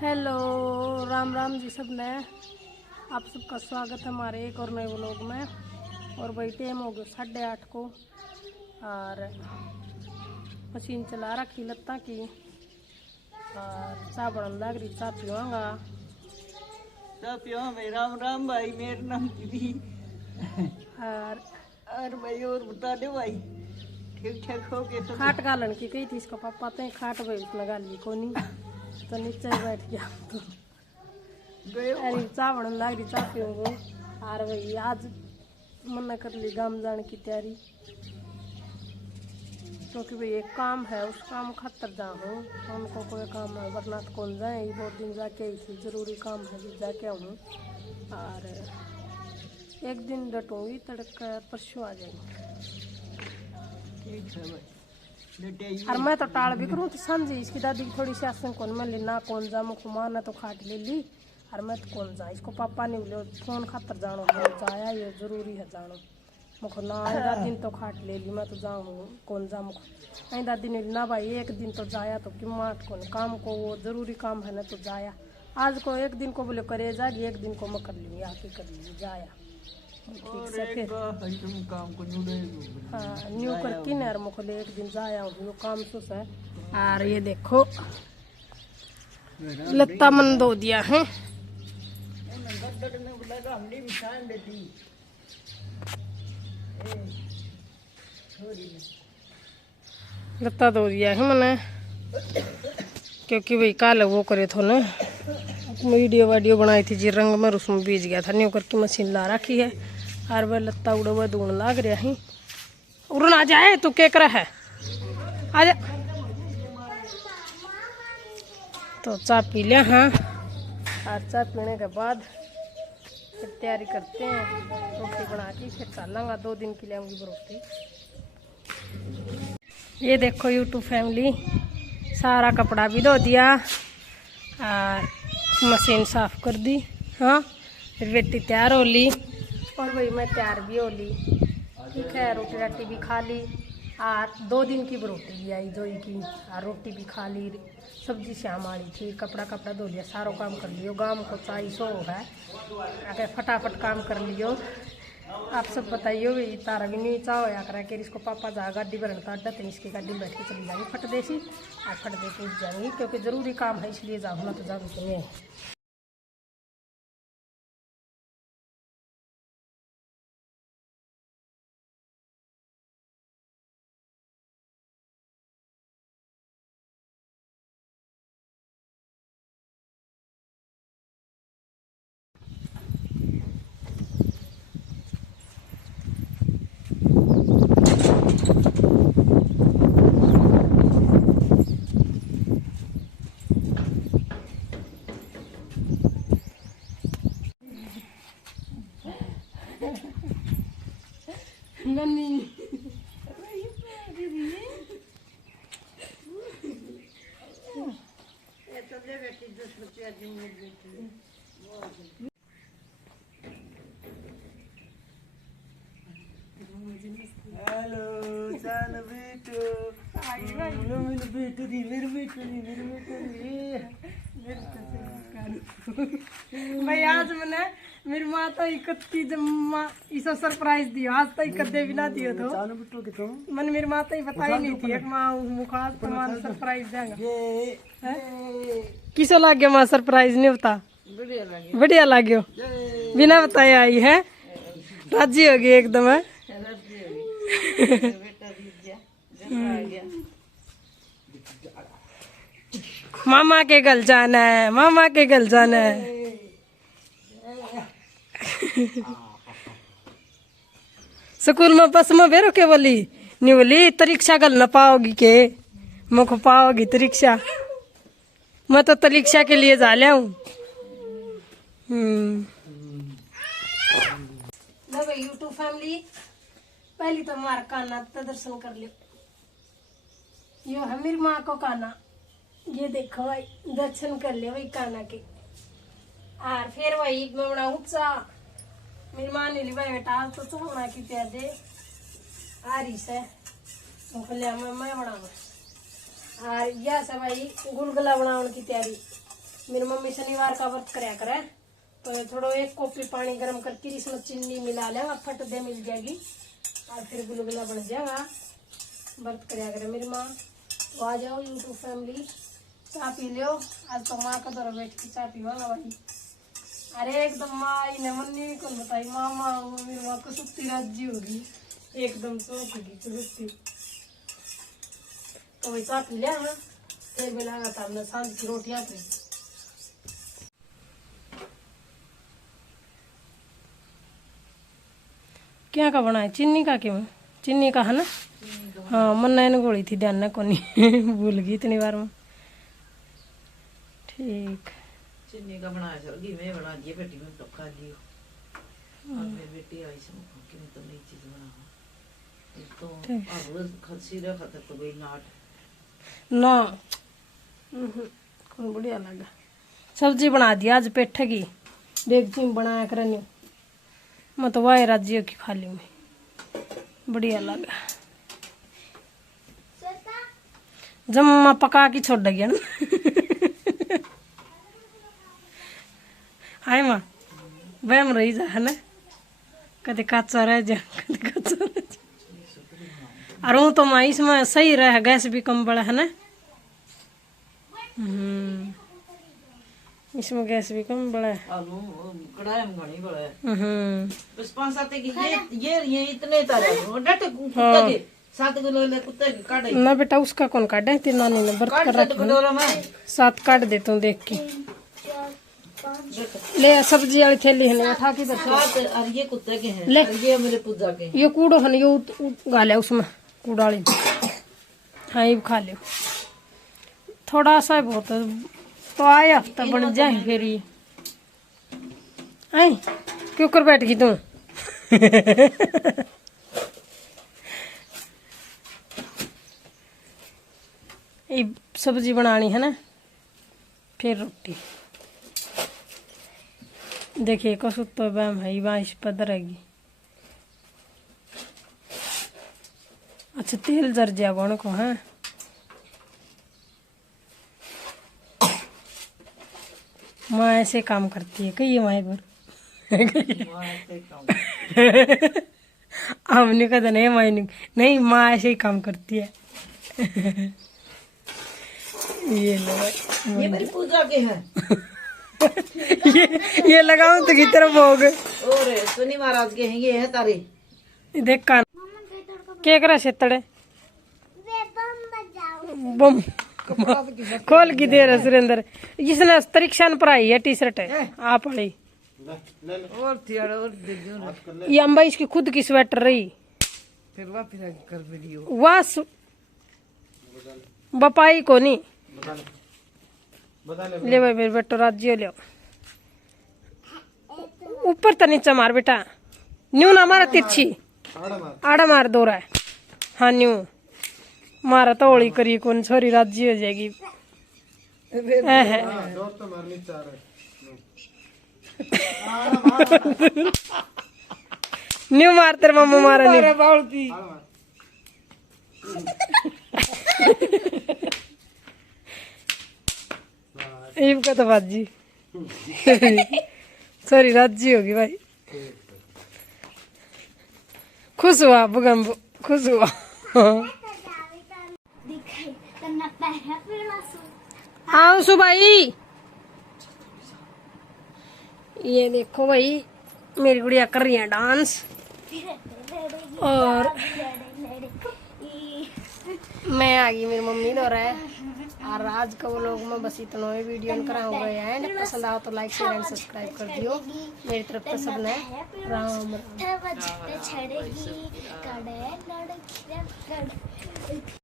Hello, Ram Ram ji सब ने। आप सबका स्वागत है हमारे एक और नए व्लॉग में। और भाई टाइम हो गया 8:30 को और मशीन चला रखी लत्ता की और चाय बनने लग रही। चाय पीवांगा। चाय पियो भाई। राम राम भाई, मेरा नाम दीदी। और भाई और बता दो भाई, ठीक ठाक हो गए सब? खाट गालन की कही थी इसको पापा ते खाट भाई लगा ली को नहीं तो नीचे ही बैठ गया तो गए अरे चाय बनने लग रही। चाय पीऊंगा और भाई आज मना कर ली गाँव जाने की तैयारी क्योंकि भाई एक काम है, उस काम खातर जाऊँ। उनको कोई काम है वरना तो कौन जाए। ये बहुत दिन जाके आई थी, जरूरी काम है जो जाके आऊँ। और एक दिन डटूंगी, तड़का परसों आ जाएंगे। ठीक है भाई। और मैं तो टाल भी करूँ तो समझी इसकी दादी की थोड़ी सी आसन कौन मैं लेना कौन जा मुख माना तो खाट ले ली और मैं तो कौन जा। इसको पापा ने बोले फोन खातर जानो जाया, ये जरूरी है जानो। मुख ना दादी तो खाट ले ली, मैं तो जाऊँ कौन जा मुख। नहीं दादी ने ना भाई एक दिन तो जाया तो कि माट कौन काम को वो जरूरी काम है ना तो जाया। आज को एक दिन को बोले करे जागी, एक दिन को मैं कर लूँगी आके कर लूँगी जाया। ठीक से फिर काम को हाँ न्यू करके न मुखले एक दिन जाया हूँ काम सुस है। और ये देखो लत्ता मन धो दिया है। लत्ता धो दिया है मैंने क्योंकि भाई कल वो करे थो ना वीडियो बनाई थी जी रंग में उसमें बीज गया था। न्यू करके मशीन ला रखी है और वह लत्ता उड़ा हुआ धोने लाग रहा है। उड़न आ जाए तू क्या कर है आ जा। तो चाय पी लिया हाँ और चाय पीने के बाद फिर तैयारी करते हैं। रोटी बना के फिर चलेंगे 2 दिन के लिए आऊँगी रोटी। ये देखो यूट्यूब फैमिली सारा कपड़ा भी धो दिया और मशीन साफ कर दी। हाँ फिर बेटी तैयार हो ली और भाई मैं तैयार भी हो ली। ठीक है रोटी राटी भी खा ली और 2 दिन की रोटी भी आई जोई की और रोटी भी खा ली। सब्जी श्याम आई थी, कपड़ा धो लिया, सारो काम कर लियो। गाँव को चाहिए सो है आगे फटाफट काम कर लियो। आप सब बताइयो भाई तारा भी नहीं चाहो या करा कि इसको पापा जा गाड़ी भरता अड्डा तो इसकी गाड़ी बैठ के चली जाएगी फट देसी और फट दे के उठ जाएंगी क्योंकि ज़रूरी काम है इसलिए जाऊँ ना तो जाऊँ तो नहीं। नन्नी हेलो चल बेटो। मेरे बेटो दी मेरे बेटो दी मेरे बेटो दी। भाई आज मैंने मेरी माँ तो इकत्ती जम्मा इसे सरप्राइज दियो आज तो इकद्दे भी ना दियो तो चालू बेटो के तुम मन मेरी माँ तो ही पता ही नहीं थी एक माँ मुखास तो माँ सरप्राइज देंगा। किसो लाग गया माँ सरप्राइज नहीं बता बढ़िया लाग्यो बिना बताए आई है। राजी हो गई एकदम है। मामा के घर जाना है, मामा के घर जाना है। स्कूल में बस में बेरो के बोली नहीं बोली परीक्षा गल न पाओगी के मुख पाओगी परीक्षा। मैं तो परीक्षा के लिए जा लिया हूँ। यूट्यूब फैमिली पहली तो हमारा काना तो दर्शन कर लियो। यो है मेरी माँ को काना, ये देखो भाई दर्शन कर लियो भाई काना के। और फिर वही मैं बनाऊँ चा मेरी माँ ने ली भाई बेटा तो तुम बना की प्यार दे आ रही से लिया मैं बनाऊँ। और यह सब भाई गुलगुला बनाने की तैयारी मेरी मम्मी शनिवार का व्रत कराया करे, तो थोड़ा 1 कॉपी पानी गर्म करके इसमें चीनी मिला लेगा, फट दे मिल जाएगी और फिर गुलगुला बन जाएगा। व्रत कराया करे मेरी माँ। तो आ जाओ यूट्यूब फैमिली, चाय पी लो। आज तो माँ का दौरा बैठ के चाय पीवागा भाई। अरे एकदम माँ ने मन्नी को बताई, मामा मेरी माँ को सुस्ती राजी होगी, एकदम सोच गई सुस्ती। तो वही चाय पी लिया ना, फिर मिलागा था हमने शाम की रोटियां पी। क्या का बना है? चीनी का क्यों? चीनी का है ना? हाँ मन्ना ने गोली थी, ध्यान ना कोनी भूल गई इतनी बार में। ठीक चीनी का बनाया चल गई, मैं बना दिए बेटी में तो खा लियो। और मेरी बेटी आई से कि मैं तो नई चीज बनाऊं, तो अब खसी रे खतर तो गई नाट ना कौन बढ़िया लगा। सब्जी बना दिया आज पेठे की, डेगची में बनाया करनी, मैं तो वाई राज्य की खा ली मैं, बढ़िया लगा। जम्मा पका के छोड़ गया ना हाय माँ वहम रही जा है ना, कदे कच्चा रह जा, कदे कच्चा रह जा। और वो तो माँ इसमें सही रह, गैस भी कम बड़ा है ना। इसमें गैस भी कम बड़ा है। आलू कढ़ाई में घनी बड़ा है, बस 5-7 की ये इतने तारे डट कुत्ते के 7 किलो ले कुत्ते के काटे ना बेटा, उसका कौन काटे? तेरी नानी ने व्रत कर रखा है, 7 काट देता हूँ देख के। ले सब्जी वाली थैली है, उठा के बैठा। और ये कुत्ते के हैं, ले ये मेरे पूजा के। ये कूड़ो है, ये गाले उसमें कूड़ा वाली। हाँ ये खा लो, थोड़ा सा बहुत है, तो आए हफ्ता बन जाए फिर ये। आई क्यों कर बैठ गई तू? ये सब्जी बनानी है ना, फिर रोटी। देखिए कसुत तो बैम है, बाइश पदरेगी। अच्छा तेल जर जा कौन को है? माँ ऐसे काम करती है कही माए पर हमने कहा नहीं माँ नहीं, माँ ऐसे ही काम करती है। ये ये मेरी पूजा के हैं। ये लगाऊं तो की तरफ होगे। और सुनी महाराज के हैं, ये है तारे। देख कान क्या करा शेतड़े बम खोल की दे रहा सुरेंद्र। इसने तरीक्षण पर आई है टी-शर्ट है आप वाली, और ये अम्बा इसकी खुद की स्वेटर रही। फिर वापस कर वीडियो वास बपाई को नहीं ले भाई, मेरे बेटो राज्य ले ऊपर तो नीचे मार बेटा, न्यू ना मारा तिरछी आड़ा मार दो रहा है। हाँ न्यू मारा तो होली करी कौन छोरी राज्य हो जाएगी। न्यू मार तेरे मम्मा मारा नहीं। ईब का तो बाजी सॉरी राज्य होगी भाई। खुश हुआ बुगम, खुश हुआ। हाँ सु भाई, ये देखो भाई मेरी गुड़िया कर रही है डांस, और मैं आ गई मेरी मम्मी दो रहा है। और आज का वो लोग मैं बस इतना ही वीडियो कराऊंगा। एंड पसंद आओ तो लाइक शेयर एंड सब्सक्राइब कर दियो मेरी तरफ से सबने। राम राम।